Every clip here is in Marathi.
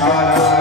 Hara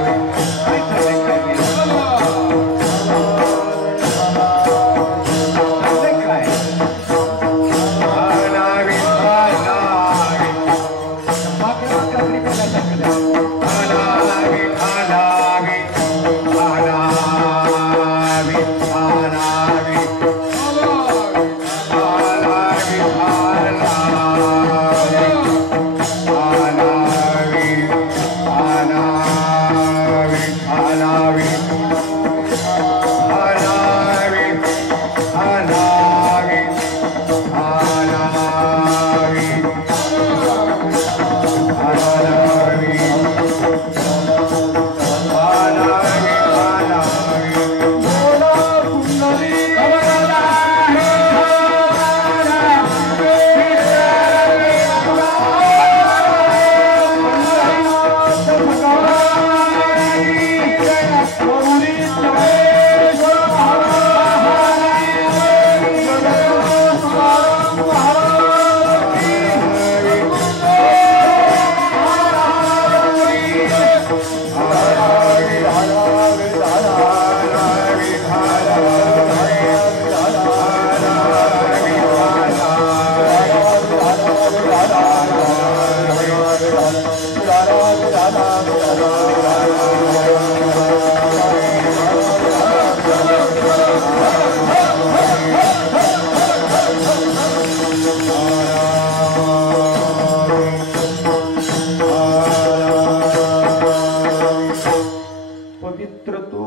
पवित्र तो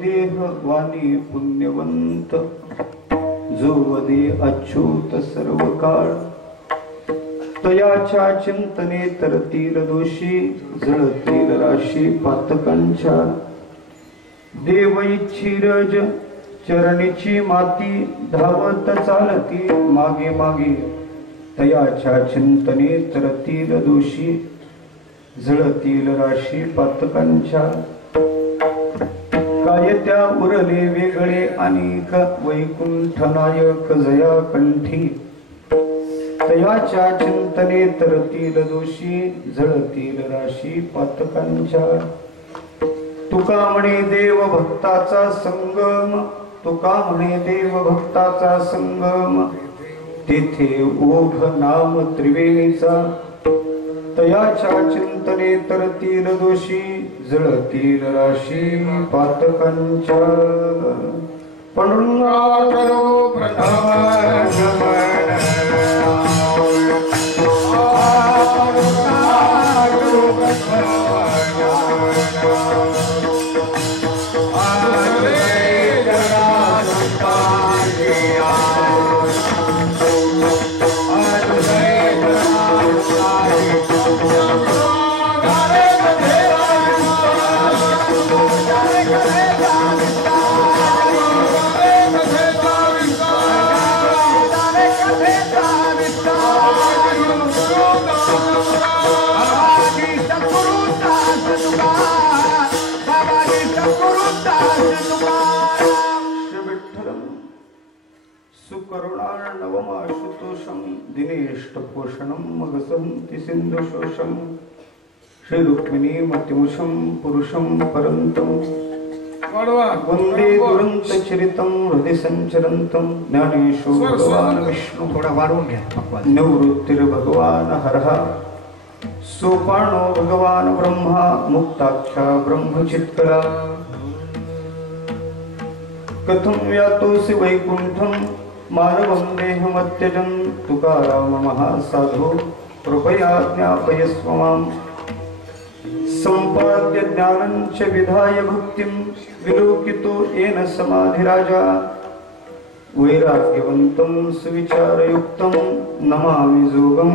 देह वाणी पुण्यवंत जो वदे अच्युत सर्व काळ तयाच्या चिंतने तरतील दोषी जळतील राशी पातकांच्या देव इच्छिरज चरणीची माती धावत चालती मागे मागे तयाच्या चिंतने तरतील दोषी जळतील राशी पातकांच्या काय त्या उरले वेगळे अनेक वैकुंठ नायक जया कंठी तयाच्या चिंतने तरतील दोषी जळतील राशी पातकांच्या तुका म्हणे देव भक्ताचा संगम तुका म्हणे देव भक्ताचा संगम तेथे ओघ नाम त्रिवेणीचा तयाच्या चिंतने तरतील दोषी जळतील राशी पातकांच्या पंडुरंगा करो प्रथम दिनेष्टपोषणं मगसन्ति सिन्धुशोषं श्रीरुक्मिणी मतिमुषं पुरुषं परन्तं वन्दे दुरन्तचरितं हृदि सञ्चरन्तं ज्ञानेशो भगवान् विष्णु थोडा वाढवून घ्या निवृत्तिर्भगवान् हरः सोपानो भगवान् ब्रह्मा मुक्ताख्या ब्रह्मचित्करा कथं यातोऽसि वैकुण्ठं मानवं देहमत्यजं तुकाराम महासाधो कृपया ज्ञापयस्व मां सम्पाद्य ज्ञानं च विधाय भुक्तिं विलोकितो येन समाधिराजा वैराग्यवन्तं सुविचारयुक्तं नमामि जोगं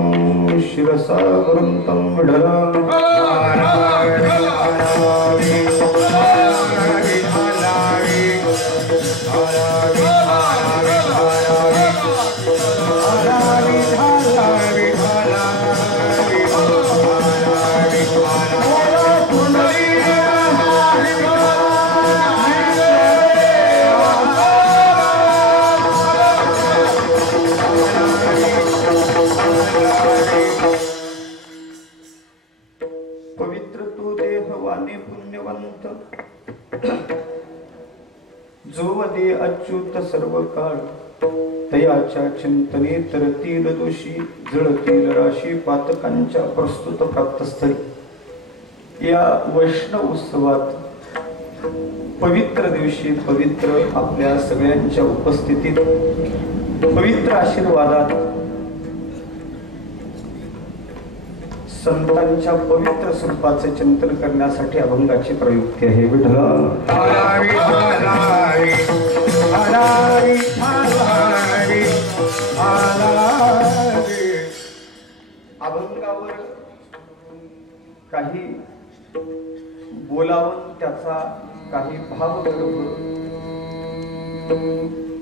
शिरसा गुरुं तं विढला जो वदे अच्युत सर्व काळ तयाच्या चिंतने तरतील दोषी जळतील राशी पातकांच्या प्रस्तुत प्राप्तस्थळी या वैष्णव उत्सवात पवित्र दिवशी पवित्र आपल्या सगळ्यांच्या उपस्थितीत पवित्र आशीर्वादात संतांच्या पवित्र स्वरूपाचे चिंतन करण्यासाठी अभंगाची प्रयुक्ती आहे. विठ्ठल अभंगावर काही बोलावून त्याचा काही भावगर्भ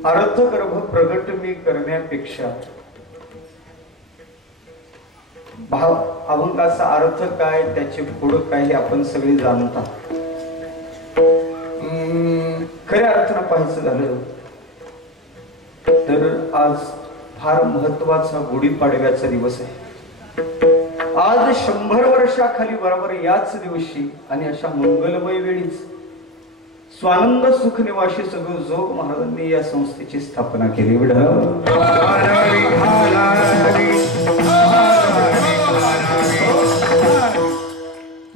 अर्थगर्भ प्रगट मी करण्यापेक्षा भाव अभंगाचा अर्थ काय त्याचे पुढ काय हे आपण सगळे जाणता. खऱ्या अर्थानं पाहायचं झालं तर आज फार महत्वाचा गुढीपाडव्याचा दिवस आहे. आज 100 वर्षाखाली बरोबर याच दिवशी आणि अशा मंगलमय वेळीच स्वानंद सुख निवासी सगळं जोग महाराजांनी या संस्थेची स्थापना केली.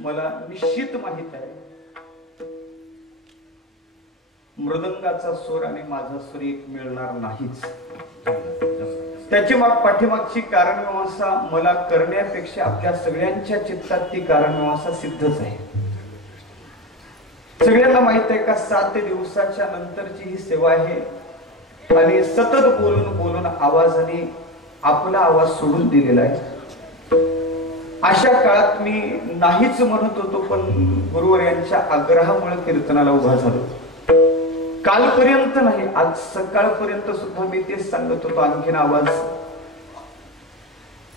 मला निश्चित माहित आहे मृदंगाचा सूर आणि माझा सूर एक मिळणार नाहीच. त्याची पाठीमागची कारणमीमांसा मला करण्यापेक्षा आपल्या सगळ्यांच्या चित्तात ती कारणमीमांसा सिद्धच आहे. सगळ्यांना माहित आहे का 7 दिवसाच्या नंतरची ही सेवा आहे आणि सतत बोलून बोलून आवाजाने आपला आवाज सोडून दिलेला आहे. अशा काळात मी नाहीच म्हणत होतो, पण गुरुवर यांच्या आग्रहामुळे कीर्तनाला उभा झालो. कालपर्यंत नाही, आज सकाळपर्यंत सुद्धा मी तेच सांगत होतो, आणखीन आवाज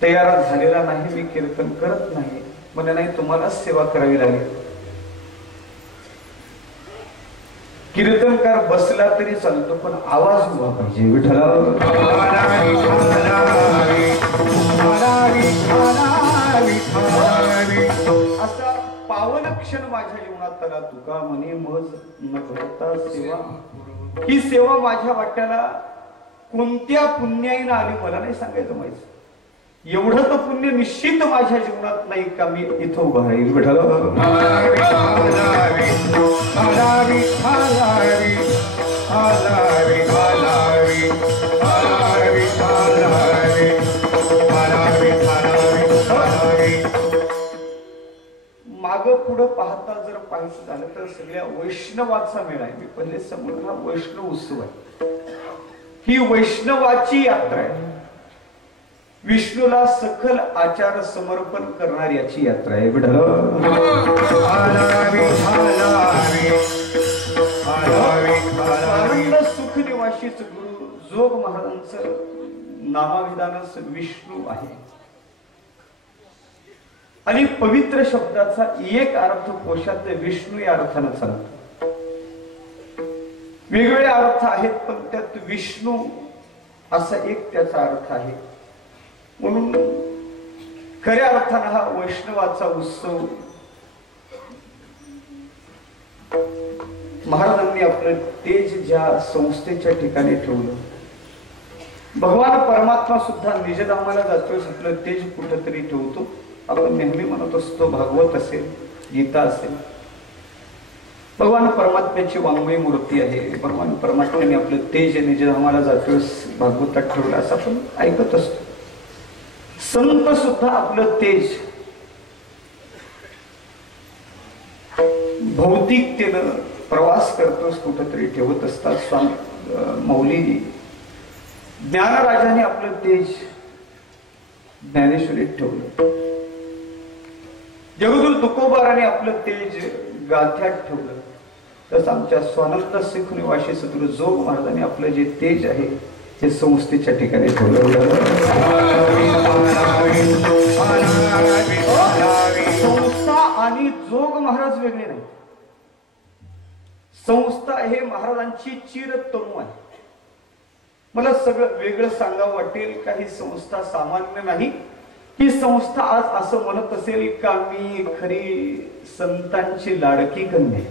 तयार झालेला नाही, मी कीर्तन करत नाही. म्हणजे नाही, तुम्हालाच सेवा करावी लागेल. कीर्तनकार बसला तरी चालतो, पण आवाज उभा पाहिजे. विठ्ठला असा पावन क्षण माझ्या जीवनात आला. तुका म्हणे मज न भरता सेवा. ही सेवा माझ्या वाट्याला कोणत्या पुण्याईनं आली मला नाही सांगायचं माहिती. एवढं तर पुण्य निश्चित माझ्या जीवनात नाही का मी इथं उभा राहील. विठ्ठला माग पुढं पाहता जर पाहायचं झालं तर सगळ्या वैष्णवाचा मेळा आहे. मी पहिले समोर हा वैष्णव उत्सव आहे. ही वैष्णवाची यात्रा आहे. विष्णूला सखल आचार समर्पण करणार याची यात्रा आहे. आनंद सुख निवासीच गुरु जोग महाराजांचं नामाविधानच विष्णू आहे. आणि पवित्र शब्दाचा एक अर्थ कोशात विष्णू या अर्थानं चालतो. वेगवेगळे अर्थ आहेत, पण त्यात विष्णू असा एक त्याचा अर्थ आहे. म्हणून खऱ्या अर्थानं हा वैष्णवाचा उत्सव महाराजांनी आपलं तेज ज्या संस्थेच्या ठिकाणी ठेवलं. भगवान परमात्मा सुद्धा निजधामाला जातोय, आपलं तेज कुठंतरी ठेवतो. आपण नेहमी म्हणत असतो, भागवत असेल, गीता असेल, भगवान परमात्म्याची वाङ्मय मूर्ती आहे. भगवान परमात्म्याने आपलं तेज निजधामाला जातोय भागवतात ठेवलं असं आपण ऐकत असतो. संत सुद्धा आपलं तेज भौतिकतेनं प्रवास करतोस कुठंतरी ठेवत असतात. स्वामी मौली ज्ञानराजाने आपलं तेज ज्ञानेश्वरीत ठेवलं. जगद्गुरु तुकोबाराने आपलं तेज गाथ्यात ठेवलं. तसं आमच्या स्वानंद सिख निवासी सद्गुरु जोग महाराजांनी आपलं जे तेज आहे ते संस्थेच्या ठिकाणी ठेवलं. संस्था आणि जोग महाराज वेगळे नाही. संस्था हे महाराजांची चिरतणू आहे. मला सगळं वेगळं सांगावं वाटेल. काही संस्था सामान्य नाही. ही संस्था आज असं म्हणत असेल का मी खरी संतांची लाडकी कन्या.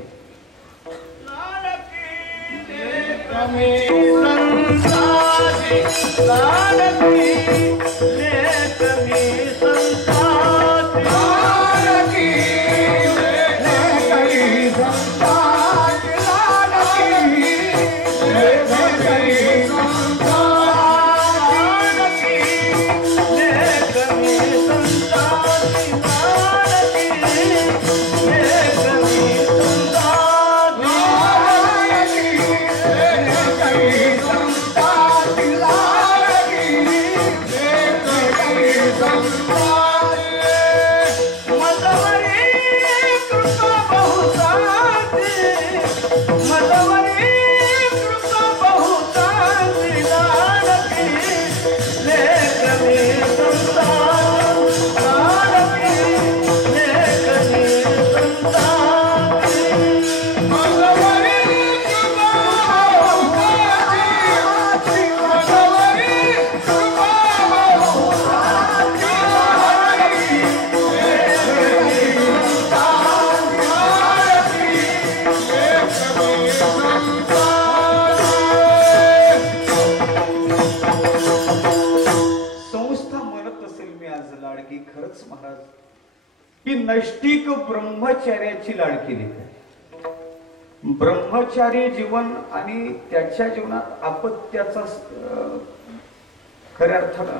ही नैष्टिक ब्रह्मचर्याची लाडकी लेख. ब्रह्मचारी जीवन आणि त्याच्या जीवनात अपत्याचा खऱ्या अर्थानं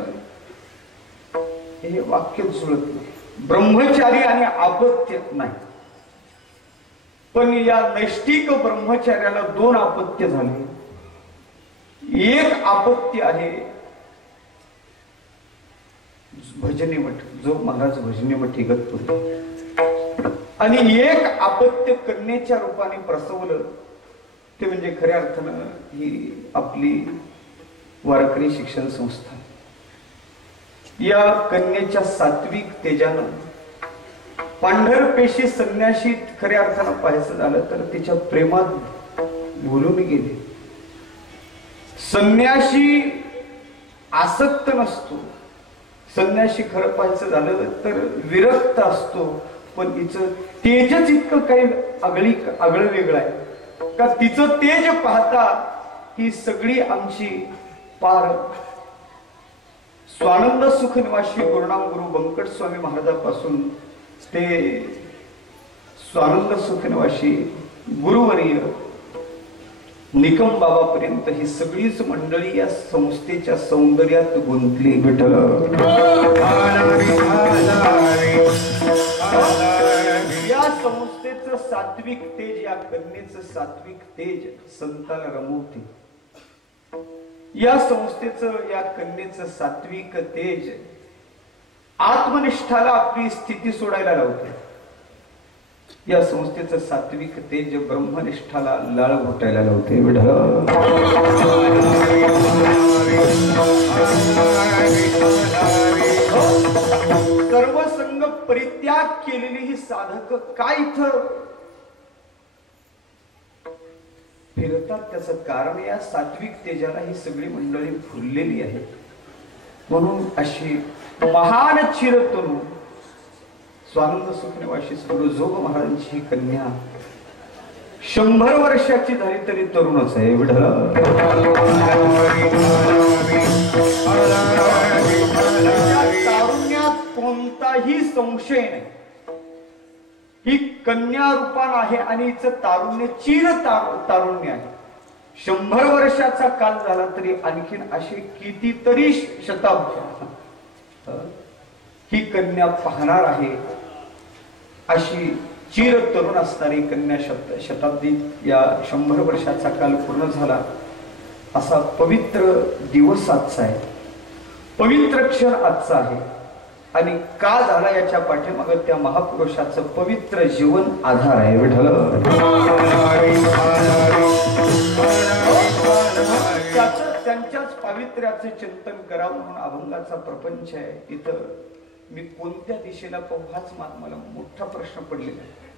हे वाक्य जुळत नाही. ब्रह्मचारी आणि अपत्य नाही, पण या नैष्टिक ब्रह्मचार्याला दोन अपत्य झाले. एक अपत्य आहे भजनी मठ, जो महाराज भजनी मठ इगतपुरी, आणि एक अपत्य कन्येच्या रूपाने प्रसवलं ते म्हणजे खऱ्या अर्थानं ही आपली वारकरी शिक्षण संस्था. या कन्येच्या सात्विक तेजानं पांढरपेशी संन्याशी खऱ्या अर्थानं पाहायचं झालं तर तिच्या प्रेमात भुलून गेले. संन्याशी आसक्त नसतो, संन्याशी खरं पाहायचं झालं तर विरक्त असतो, पण तिचं तेजच इतकं काही आगळं वेगळं आहे का तिचं तेज पाहता ही सगळी आमची पार स्वानंद सुख निवासी गुरुनाम गुरु बंकट स्वामी महाराजांपासून ते स्वानंद सुख निवासी गुरुवर्य निकम बाबापर्यंत ही सगळीच मंडळी या संस्थेच्या सौंदर्यात गुंतली. विठ्ठल या संस्थेचं सात्विक तेज, या कन्येचं सात्विक तेज संताला रमवते. या संस्थेचं, या कन्येचं सात्विक तेज आत्मनिष्ठाला आपली स्थिती सोडायला लावते. या संस्थेचं सात्विक तेज ब्रह्मनिष्ठाला लाळ घोटायला लावते. सर्वसंग परित्याग केलेली ही साधक काय इथं फिरतात, त्याचं कारण या सात्विक तेजाला ही सगळी मंडळी फुललेली आहे. म्हणून अशी महान चिरतनु स्वानंद सुखनिवासी गुरुजोग महाराजांची ही कन्या 100 वर्षाची झाली तरी तरुणच आहे. तारुण्यात कोणताही संशय नाही. ही कन्या रूपान आहे आणि हिचं तारुण्य चिर तारुण्य आहे. 100 वर्षाचा काल झाला तरी आणखीन असे कितीतरी शताब्द्या ही कन्या पाहणार आहे. अशी चिर तरुण असणारी कन्या शताब्दीत या 100 वर्षाचा काल पूर्ण झाला. असा पवित्र दिवस आजचा आहे, पवित्र क्षण आजचा आहे. आणि का झाला याच्या पाठीमागे त्या महापुरुषाचं पवित्र जीवन आधार आहे. विठ्ठल त्यांच्याच पावित्र्याचे चिंतन करा म्हणून अभंगाचा प्रपंच आहे. इथं मी कोणत्या दिशेला पाहू हाच मला मोठा प्रश्न पडलेला आहे.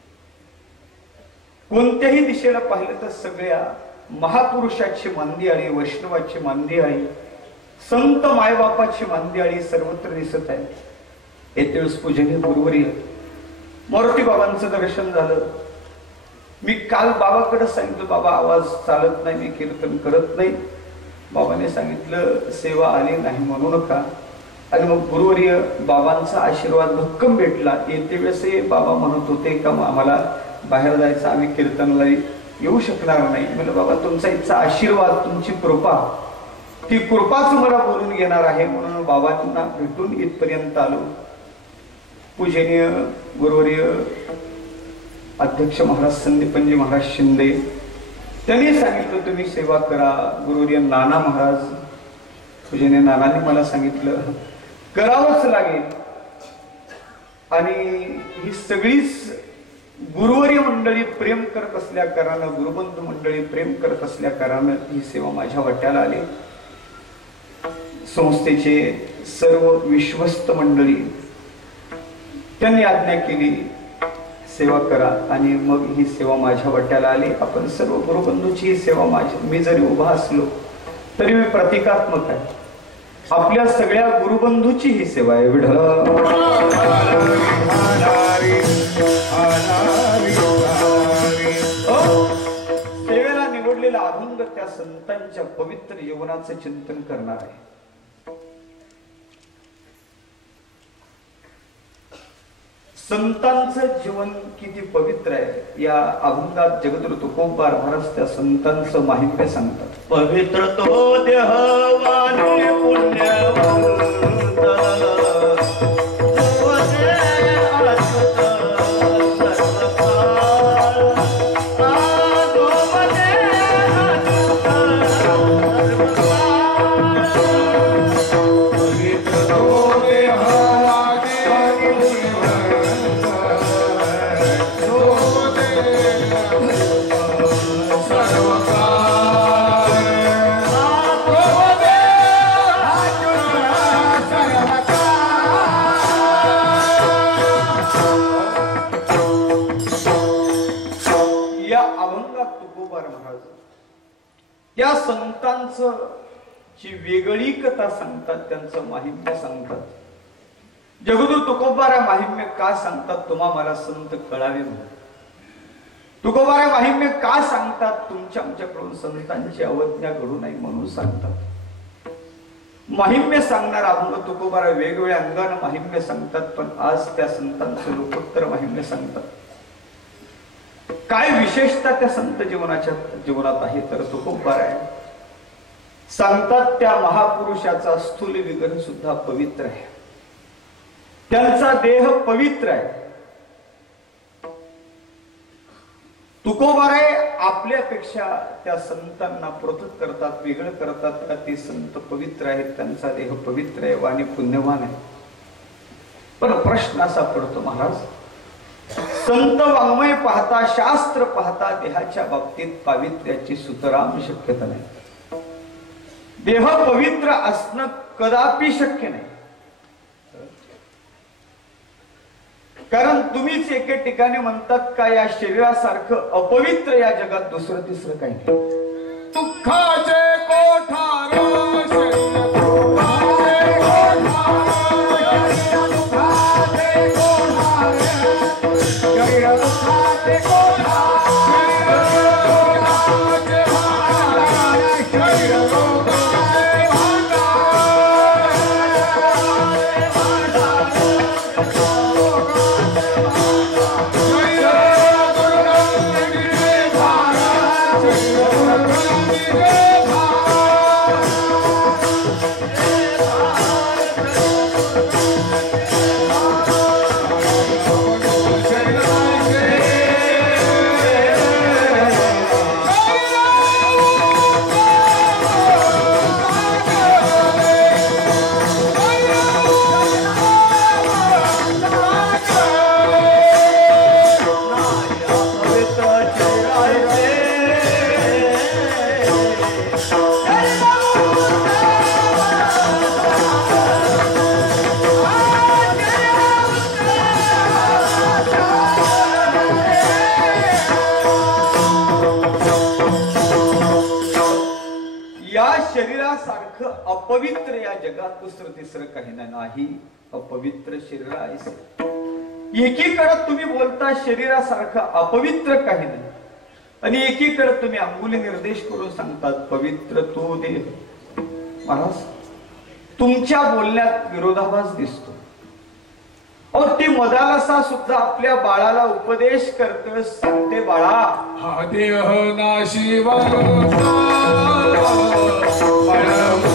कोणत्याही दिशेला पाहिलं तर सगळ्या महापुरुषाची मांदियाळी, वैष्णवाची मांदियाळी, संत मायबापाची मांदियाळी सर्वत्र दिसत आहे. येतेवेळेस पूजनीय गुरुवर्य मारुती बाबांचं दर्शन झालं. मी काल बाबाकडे सांगितलं, बाबा आवाज चालत नाही, मी कीर्तन करत नाही. बाबाने सांगितलं सेवा आली नाही म्हणू नका. आणि मग गुरुवर्य बाबांचा आशीर्वाद भक्कम भेटला. येते वेळेस बाबा म्हणत होते का आम्हाला बाहेर जायचं, आम्ही कीर्तनाला येऊ शकणार नाही. म्हणजे बाबा तुमचा इथचा आशीर्वाद, तुमची कृपा, ती कृपाच मला बोलून घेणार आहे. म्हणून बाबांना भेटून इथपर्यंत आलो. पूजनीय गुरुवर्य अध्यक्ष महाराज संदीपनजी महाराज शिंदे त्यांनी सांगितलं तुम्ही सेवा करा. गुरुवर्य नाना महाराज पूजनीय नानांनी मला सांगितलं करावंच लागेल. आणि ही सगळीच गुरुवर्य मंडळी प्रेम करत असल्या कारणानं, गुरुबंधू मंडळी प्रेम करत असल्या कारणानं ही सेवा माझ्या वाट्याला आली. संस्थेचे सर्व विश्वस्त मंडळी त्यांनी आज्ञा केली सेवा करा. आणि मग ही सेवा माझ्या वाट्याला आली. आपण सर्व गुरुबंधूची ही सेवा मी जरी उभा असलो तरी मी प्रतिकात्मक आहे. आपल्या सगळ्या गुरुबंधूची ही सेवा आहे. विठ्ठल सेवेला निवडलेला अभंग त्या संतांच्या पवित्र जीवनाचं चिंतन करणार आहे. संतांचं जीवन किती पवित्र आहे या अभंगात जगद्गुरु तुकोबा महाराज त्या संतांचं माहिम्य सांगतात. पवित्र तो देहवाने पुण्यवंत त्या संतांचं जी वेगळी कथा सांगतात, त्यांचं माहिम्य सांगतात. जगद्गुरु तुकोबारा माहिम्य का सांगतात तुम्हा मला संत कळावे म्हणून. तुकोबारा माहिम्य का सांगतात तुमच्या आमच्याकडून संतांची अवज्ञा घडू नये म्हणून सांगतात. माहिम्य सांगणार अभंग तुकोबारा वेगवेगळ्या अंगाने माहिम्य सांगतात, पण आज त्या संतांचं लोकोत्तर माहिम्य सांगतात. काय विशेषता त्या संत जीवनात आहे तर तुकोबारा सांगतात त्या महापुरुषाचा स्थूल विग्रह सुद्धा पवित्र आहे, त्यांचा देह पवित्र आहे. तुकोबारा आपल्यापेक्षा त्या संतांना पृथक करतात, वेगळं करतात. ते संत पवित्र आहेत, त्यांचा देह पवित्र आहे, वाणी पुण्यवान आहे. पण प्रश्न असा पडतो महाराज, संत वाङ्मय पाहता, शास्त्र पाहता देहाच्या बाबतीत पावित्र्याची सुतराम शक्यता नाही. देह पवित्र असणं कदापि शक्य नाही. कारण तुम्हीच एके ठिकाणी म्हणतात का या शरीरासारखं अपवित्र या जगात दुसरं तिसरं काही नाही. दुःखाचे कोठार अपवित्र या जगात दुसरं तिसरं काही नाही. अपवित्र शरीर आहे. एकीकडे तुम्ही बोलता शरीरासारखं अपवित्र काही नाही, आणि एकीकडे तुम्ही अंगुली निर्देश करून सांगतात पवित्र तो देह. महाराज तुमच्या बोलण्यात विरोधाभास दिसतो. और ती मदालसा सुद्धा आपल्या बाळाला उपदेश करते, सांगते बाळा हा देह नाशी Ram